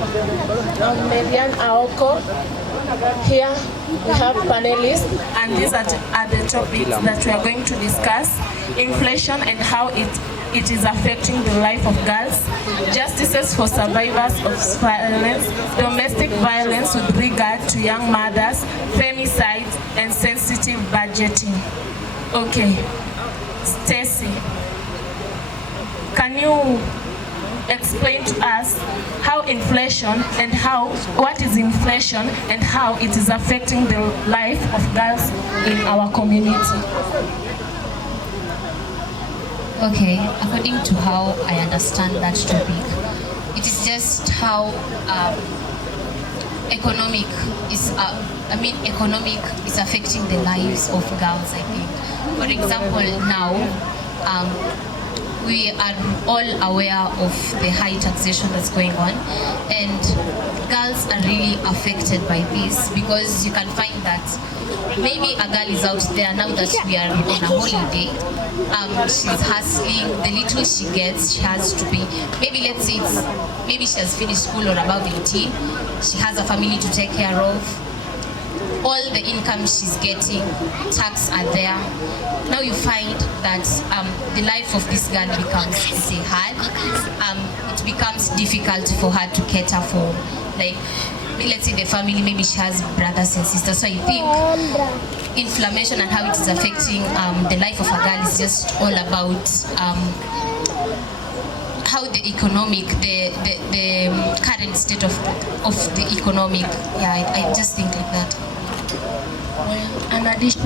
Median Aoko. Here we have panelists, and these are the topics that we are going to discuss: inflation and how it is affecting the life of girls, justices for survivors of violence, domestic violence with regard to young mothers, femicides, and sensitive budgeting. Okay, Stacy, can you explain to us how inflation and what is inflation and how it is affecting the life of girls in our community? Okay, according to how I understand that topic, it is just how economic is affecting the lives of girls, I think. For example, now we are all aware of the high taxation that's going on, and girls are really affected by this, because you can find that maybe a girl is out there now that we are on a holiday. She's hustling. The little she gets, she has to pay. Maybe let's say maybe she has finished school or above 18. She has a family to take care of. All the income she's getting, tax are there. Now you find that the life of this girl becomes, hard. It becomes difficult for her to cater for, like, let's say the family, maybe she has brothers and sisters. So I think inflammation and how it is affecting the life of a girl is just all about how the economic, the current state of the economic. Yeah, I just think like that. Well, an addition.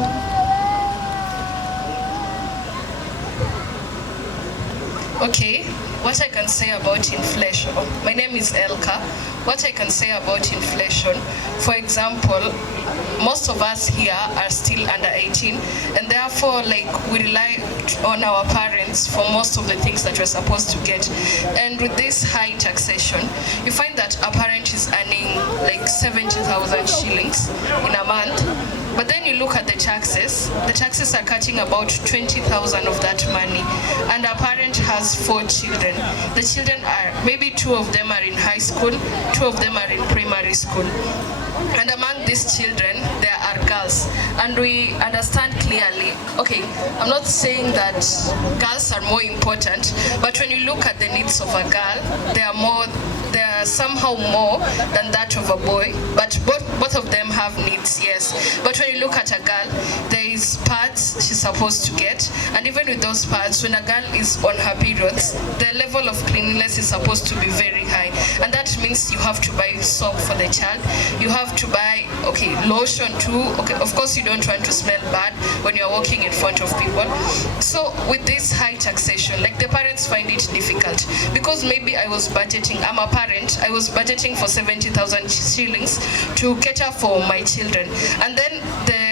Okay, what I can say about inflation. My name is Elka. What I can say about inflation, for example, most of us here are still under 18, and therefore, like, we rely on our parents for most of the things that we're supposed to get. And with this high taxation, you find that a parent is earning like 70,000 shillings in a month. But then you look at the taxes are cutting about 20,000 of that money. And a parent has 4 children. The children are, maybe 2 of them are in high school, 2 of them are in primary school. And among these children, there are girls. And we understand clearly, okay, I'm not saying that girls are more important, but when you look at the needs of a girl, they are somehow more than that of a boy, but both of them have needs, yes. But when you look at a girl, there is parts she's supposed to get, and even with those parts, when a girl is on her periods, the level of cleanliness is supposed to be very high, and that means you have to buy soap for the child, you have to buy, okay, lotion too. Okay, of course you don't want to smell bad when you're walking in front of people. So with this high taxation, like, the parents find it difficult, because maybe I'm a parent, I was budgeting for 70,000 shillings to cater for my children, and then the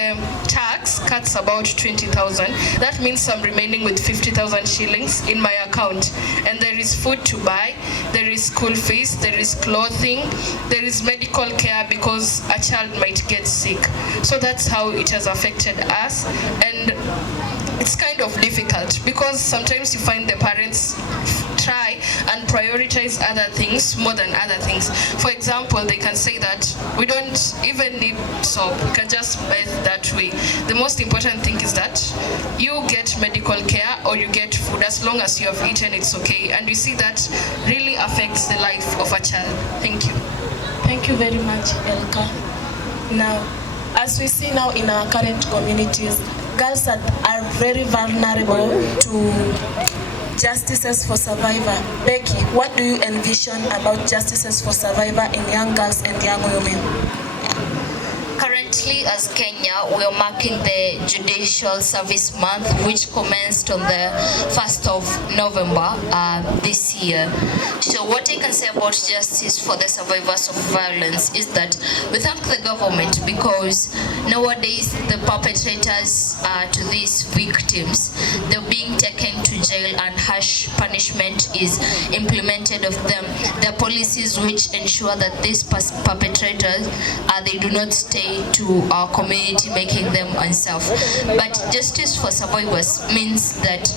tax cuts about 20,000. That means I'm remaining with 50,000 shillings in my account, and there is food to buy, there is school fees, there is clothing, there is medical care because a child might get sick. So that's how it has affected us, and it's kind of difficult because sometimes you find the parents try and prioritize other things more than other things. For example, they can say that we don't even need soap, we can just buy it that way. The most important thing is that you get medical care or you get food. As long as you have eaten, it's okay. And you see that really affects the life of a child. Thank you. Thank you very much, Elka. Now, as we see now in our current communities, girls are very vulnerable to justices for survivor. Becky, what do you envision about justices for survivor in young girls and young women? Currently, as Kenya, we are marking the Judicial Service Month, which commenced on the 1st of November this year. So what I can say about justice for the survivors of violence is that we thank the government, because nowadays the perpetrators to these victims, they're being taken to jail and harsh punishment is implemented of them. There are policies which ensure that these perpetrators, they do not stay to to our community, making them unsafe. But justice for survivors means that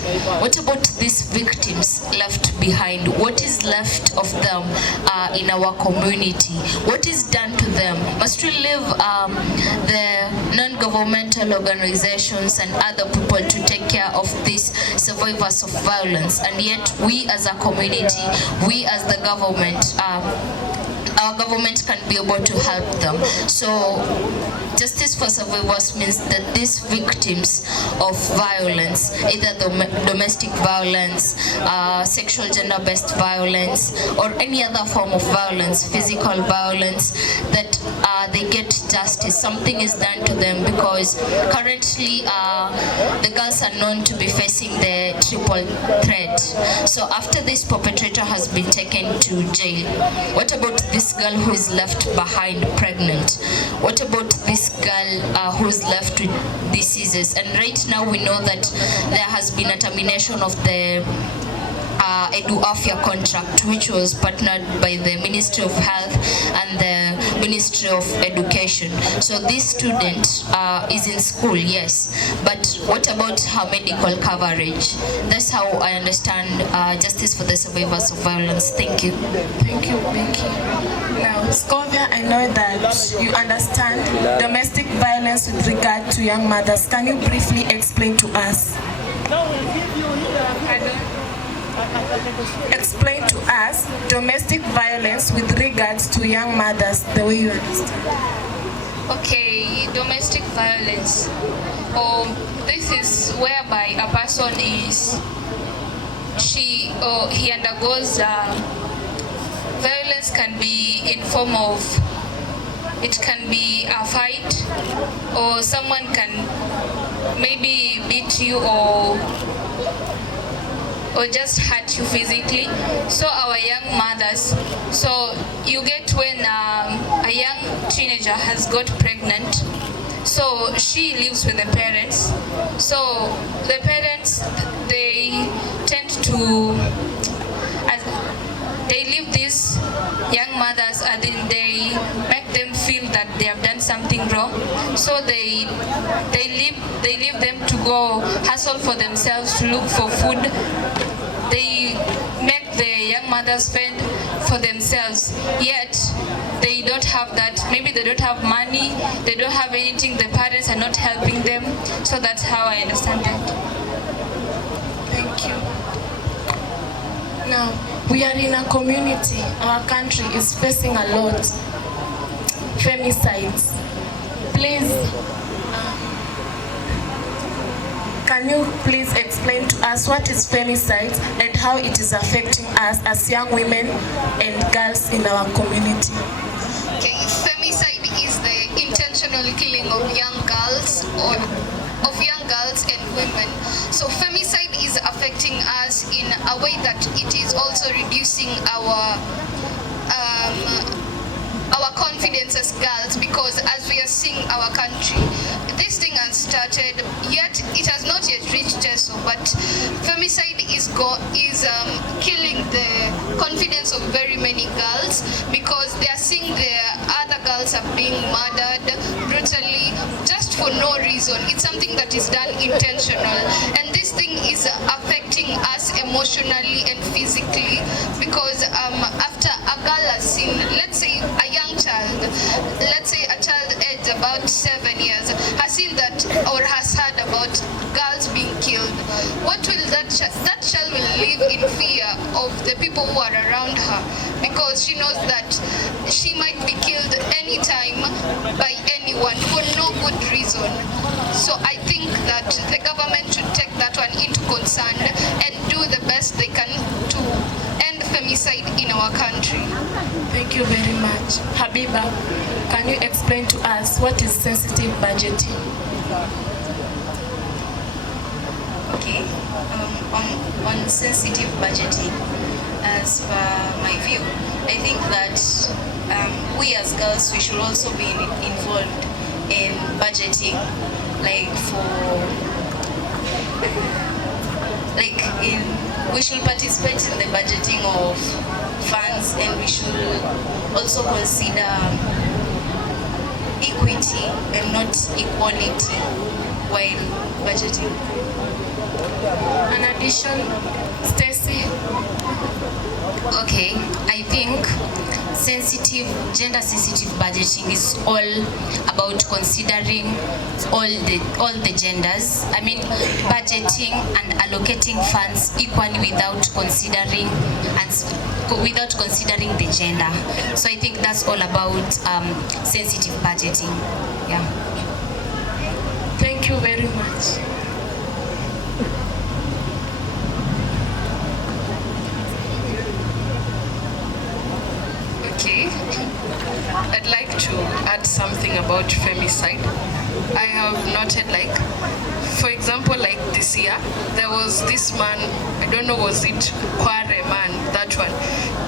what about these victims left behind? What is left of them in our community? What is done to them? Must we leave the non-governmental organizations and other people to take care of these survivors of violence? And yet we as a community, we as the government, our government can be able to help them. So justice for survivors means that these victims of violence, either domestic violence, sexual gender-based violence, or any other form of violence, physical violence, that they get justice. Something is done to them, because currently the girls are known to be facing the triple threat. So after this perpetrator has been taken to jail, what about this girl who is left behind pregnant? What about this girl who's left with diseases? And right now we know that there has been a termination of the Edu-Afya contract, which was partnered by the Ministry of Health and the Ministry of Education. So this student is in school, yes, but what about her medical coverage? That's how I understand justice for the survivors of violence. Thank you. Thank you, Becky. Now, Scovia, I know that you understand domestic violence with regard to young mothers. Can you briefly explain to us? Explain to us domestic violence with regards to young mothers, the way you understand. Okay, domestic violence. This is whereby a person he undergoes violence. Can be in form of, it can be a fight, or someone can maybe beat you or just hurt you physically. So our young mothers, so you get when a young teenager has got pregnant, so she lives with the parents. So the parents, they tend to, they leave these young mothers, and then they make them feel that they have done something wrong. So they leave them to go hustle for themselves, to look for food. They make the young mothers fend for themselves, yet they don't have that. Maybe they don't have money, they don't have anything, the parents are not helping them. So that's how I understand that. Thank you. Now, we are in a community, our country is facing a lot femicides. Please, can you please explain to us what is femicide and how it is affecting us as young women and girls in our community? Okay, femicide is the intentional killing of young girls and women. So femicide is affecting us in a way that it is also reducing our confidence as girls, because as we are seeing our country, this thing has started, yet it has not yet reached us. But femicide is killing the confidence of very many girls, because they are seeing their other girls are being murdered brutally just for no reason. It's something that is done intentional, and this thing is affecting us emotionally and physically, because after a girl has seen, let's say a young child, let's say a child aged about 7 years, has seen that or has heard about girls being killed, what will that child will live in fear of the people who are around her, because she knows that she might be killed anytime by anyone for no good reason. So I think that the government should take that one into concern and do the best they can to end femicide in our country. Thank you very much. Habiba, can you explain to us what is sensitive budgeting? Okay, on sensitive budgeting, as per my view, I think that we as girls, we should also be involved in budgeting, we should participate in the budgeting of funds, and we should also consider equity and not equality while budgeting. An addition, Stacy. Okay, I think gender sensitive budgeting is all about considering all the genders. I mean, budgeting and allocating funds equally without considering the gender. So I think that's all about sensitive budgeting. Yeah. Thank you very much. Okay, I'd like to add something about femicide. I have noted, like, for example, like this year, there was this man, I don't know, was it Kware man, that one.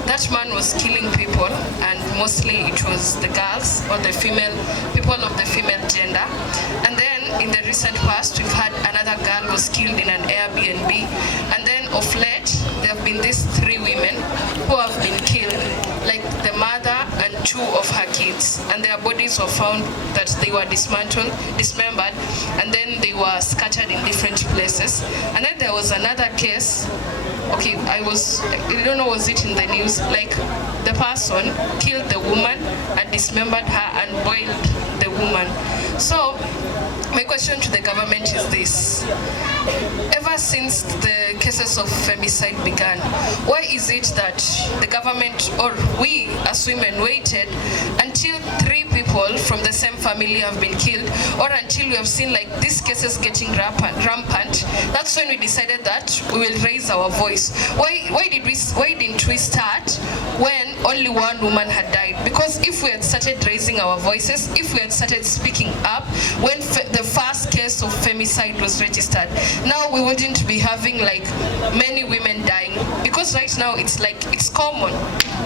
That man was killing people, and mostly it was the girls or the people of the female gender. And then in the recent past, we've had another girl was killed in an Airbnb. And then of late, there have been these 3 women who have been killed, like the mother and 2 of her kids, and their bodies were found that they were dismembered, and then they were scattered in different places. And then there was another case. Okay, I don't know, was it in the news? Like, the person killed the woman and dismembered her and boiled the woman. So, my question to the government is this. Ever since the cases of femicide began, why is it that the government or we as women waited until 3 people from the same family have been killed, or until we have seen like these cases getting rampant? That's when we decided that we will raise our voice. Why didn't we start when only 1 woman had died? Because if we had started raising our voices, if we had started speaking up when the first case of femicide was registered, now we wouldn't be having like many women dying. Because right now it's like, it's common.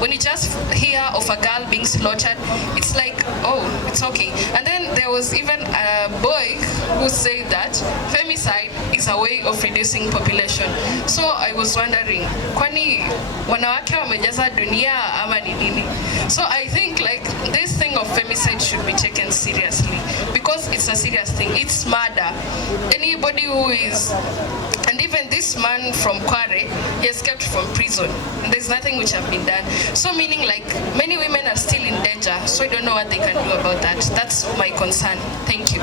When you just hear of a girl being slaughtered, it's like, oh, it's okay. And then there was even a boy who said that femicide is a way of reducing population. So I was wondering, kwani wanawake wamejaza dunia ama ni nini? So I think like this thing of femicide should be taken seriously, because it's a serious thing. It's murder. Anybody who is, and even this man from Kware, he escaped from prison, and there's nothing which have been done. So meaning like many women are still in danger, so I don't know what they can do about that. That's my concern. Thank you.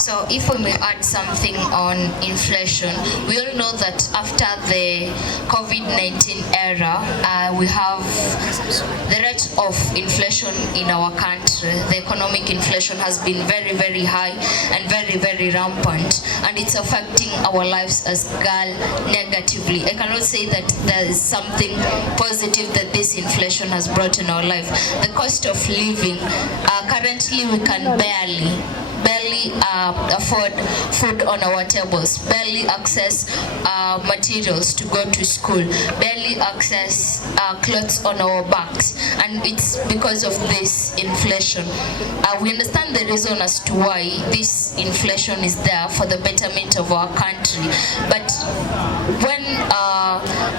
So if we may add something on inflation, we all know that after the COVID-19 era, we have the rate of inflation in our country. The economic inflation has been very, very high and very, very rampant, and it's affecting our lives as girls negatively. I cannot say that there is something positive that this inflation has brought in our life. The cost of living, currently we can barely afford food on our tables, barely access materials to go to school, barely access clothes on our backs, and it's because of this inflation. We understand the reason as to why this inflation is there, for the betterment of our country, but when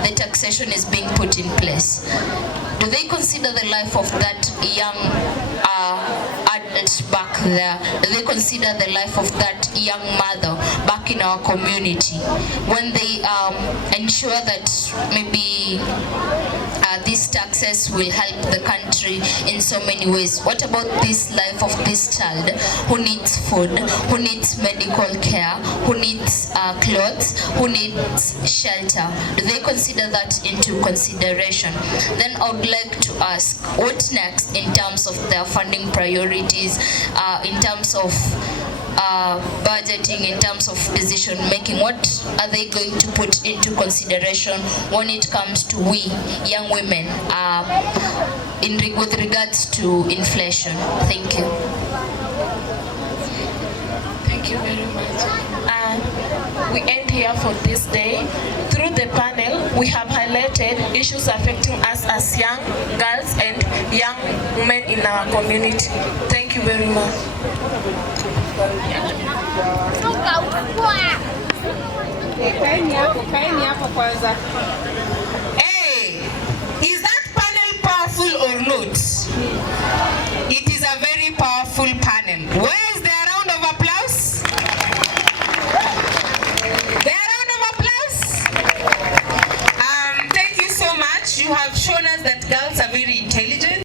the taxation is being put in place, do they consider the life of that young adult back there? Do they consider the life of that young mother back in our community when they ensure that maybe these taxes will help the country in so many ways? What about this life of this child who needs food, who needs medical care, who needs clothes, who needs shelter? Do they consider that into consideration? Then I would like to ask, what next in terms of their funding priorities, in terms of budgeting, in terms of decision making? What are they going to put into consideration when it comes to we young women with regards to inflation? Thank you. Thank you very much. We end here for this day. Through the panel, we have highlighted issues affecting us as young girls and young women in our community. Thank you very much. Kaeni hapo kwanza. Hey, is that panel powerful or not? It is a very powerful panel. Where is the round of applause? The round of applause? Thank you so much. You have shown us that girls